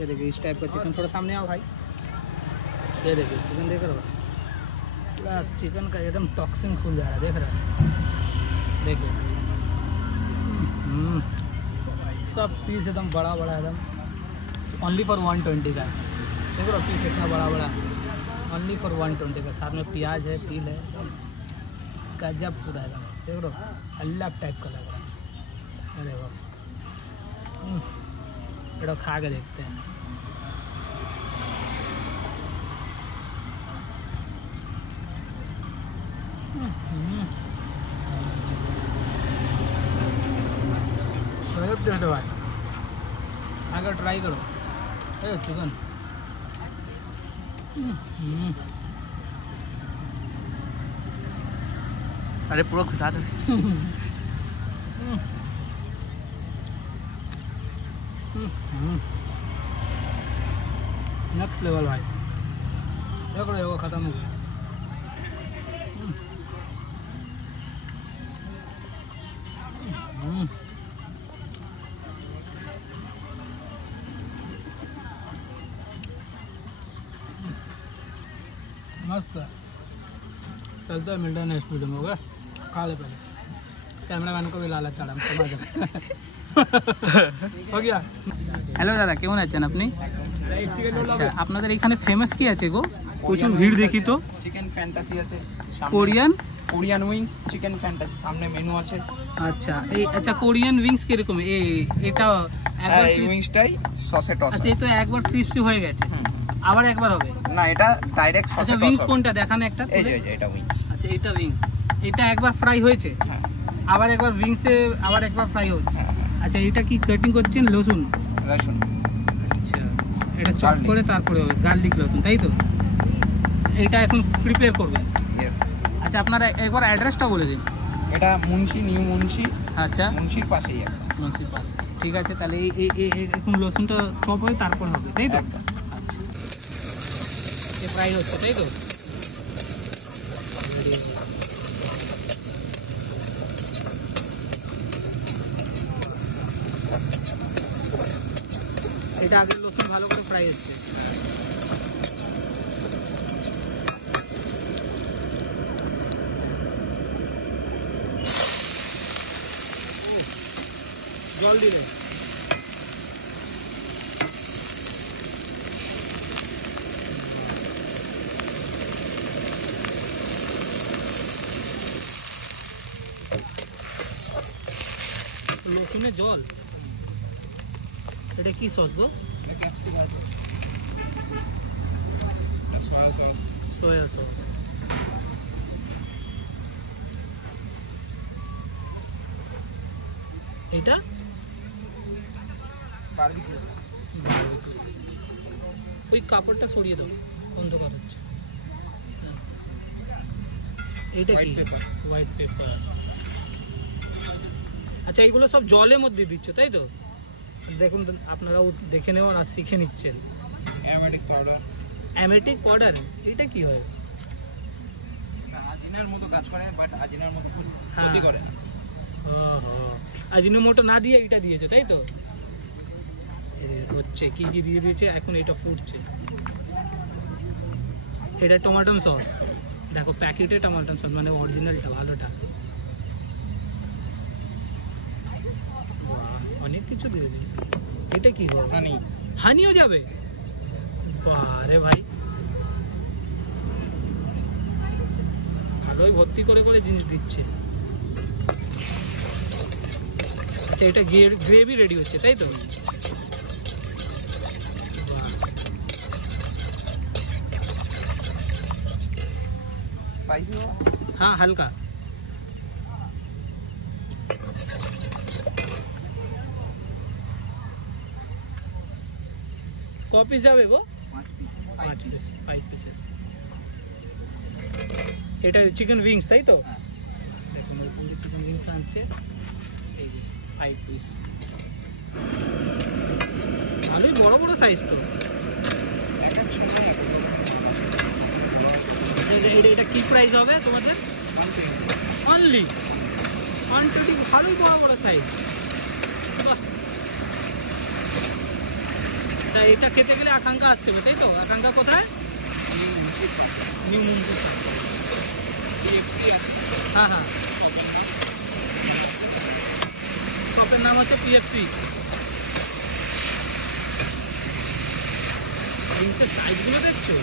ये देखिए इस टाइप का चिकन, थोड़ा सामने आओ भाई। ये देखिए चिकन देख रहे हो, पूरा चिकन का एकदम टॉक्सिन खुल जा रहा है, देख रहे हैं। देखिए सब पीस एकदम बड़ा बड़ा एकदम, ओनली फॉर 120 का है। देख रहे हो पीस इतना बड़ा बड़ा, ओनली फॉर 120 का। साथ में प्याज है, तिल है, गजब पूरा एकदम। देख रहे हो अलग टाइप का लग रहा है। अरे वाह, थोड़ा खा के देखते हैं। टेस्ट भाई, आकर ट्राई करो। अरे चिकन अरे पूरा खुशा दे। नेक्स्ट लेवल भाई, देखो देखो खत्म हो गया। मस्त चलता है, मिलता है नेक्स्ट वीडियो में। होगा खा ले पहले, कैमरा मैन को भी लालच चढ़ा, समझ हो गया। হ্যালো দাদা, কেমন আছেন আপনি? আচ্ছা, আপনাদের এখানে ফেমাস কি আছে গো? প্রচুর ভিড় দেখি তো। চিকেন ফ্যান্টাসি আছে, Korean Korean wings, chicken fantasy সামনে মেনু আছে। আচ্ছা এই আচ্ছা কোরিয়ান উইংস কিরকম? এটা একবার এই উইংসটাই সসে টস। আচ্ছা এই তো একবার ক্রিস্পি হয়ে গেছে, আবার একবার হবে না, এটা ডাইরেক্ট সসে টস। আচ্ছা উইংস কোনটা দেখান একটা? এই যে এটা উইংস। আচ্ছা এটা উইংস, এটা একবার ফ্রাই হয়েছে, হ্যাঁ আবার একবার উইংসে আবার একবার ফ্রাই হচ্ছে। আচ্ছা এটা কি কাটিং করছেন? রসুন? রসুন। আচ্ছা এটা চপ করে তারপরে হবে গার্লিক রসুন, তাই তো? এটা এখন প্রিপেয়ার করবেন? ইয়েস। আচ্ছা আপনারা একবার অ্যাড্রেসটা বলে দিন। এটা মুন্সি, নিউ মুন্সি। আচ্ছা মুন্সির পাশেই আছে। মুন্সির পাশে, ঠিক আছে। তাহলে এখন রসুনটা চপ হয় তারপর হবে, তাই তো? একদম। আচ্ছা এ ফ্রাই হচ্ছে, তাই তো? এটা আগে রসুন ভালো করে ফ্রাই হচ্ছে। জল দিলে রসুনের জল। এটা কি সস গো? সোয়া সস। এটা ওই কাপড়টা সরিয়ে দাও, অন্ধকার হচ্ছে। এটা কি? White paper. আচ্ছা এইগুলো সব জলের মধ্যে দিচ্ছ, তাই তো? দেখুন আপনারাও দেখে নেওয়ার আর শিখে নিচ্ছেন। Aromatic powder. অ্যারোমেটিক পাউডার, এটা কি হয়? আজিনার মতো কাজ করে, বাট আজিনার মতো ক্ষতি করে না। আজিনোমোটো না দিয়ে এটা দিয়েছে, তাই তো? হচ্ছে কি কি দিয়ে দিয়েছে, এখন এটা ফুটছে। এটা টমেটো সস, দেখো প্যাকেটে টমেটো সস, মানে অরিজিনালটা ভালোটা। অনেক কিছু দিয়ে দিল। এটা কি হবে? হানি। হানিও যাবে? বারে ভাই, ভালোই ভর্তি করে করে জিনিস দিচ্ছে। এটা গ্রেভি রেডি হচ্ছে, তাই তো? हाँ हल्का। कॉपीस যাবে গো? 5 পিসেস। এটা চিকেন উইংস, তাই তো? দেখুন পুরো চিকেন উইংস আনছে, এই যে 5 পিস। ভালোই বড় বড় সাইজ তো। এটা কি প্রাইস হবে তোমাদের? অনলি 120। ভালোই বড় বড় সাইজ। আচ্ছা এটা খেতে গেলে আকাঙ্ক্ষা আসতে হবে তাই তো? আকাঙ্ক্ষা কোথায়? নিউ মুন্সি। হ্যাঁ হ্যাঁ, শপের নাম হচ্ছে পিএফসি। জিনিসের সাইজগুলো দেখছো?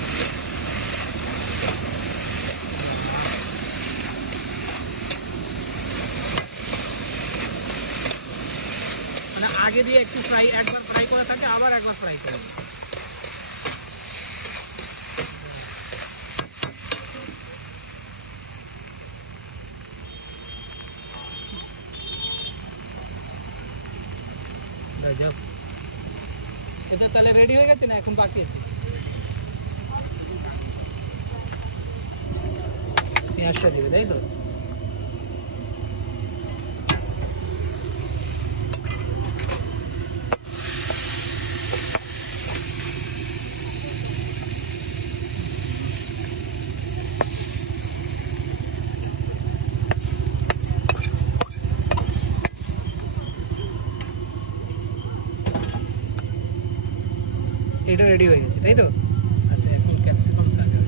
মানে আগে দিয়ে একটু ফ্রাই, একবার ফ্রাই করা থাকে আবার একবার ফ্রাই করে। গজব। এটা তাহলে রেডি হয়ে গেছে না এখন বাকি আছে? পেঁয়াজটা দেবে তাই তো? এটা রেডি হয়ে গেছে তাই তো? আচ্ছা এখন ক্যাপসিকাম সাজা।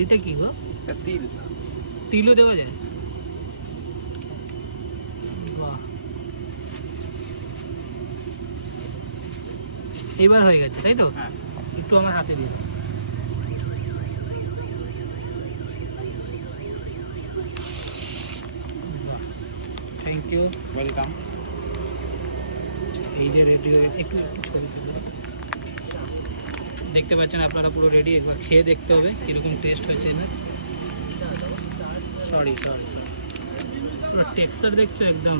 এইটা কি গো? তিল। তিলও দেওয়া যায়? বাহ, এবার হয়ে গেছে তাই তো? হ্যাঁ। একটু আমার হাতে দিন। Thank you, welcome. এই যে রেডি হয়ে একটু একটু ছবি তুলো। দেখতে পাচ্ছেন আপনারা পুরো রেডি, একবার খেয়ে দেখতে হবে কীরকম টেস্ট হয়েছে। সরি পুরো টেক্সচার দেখছো একদম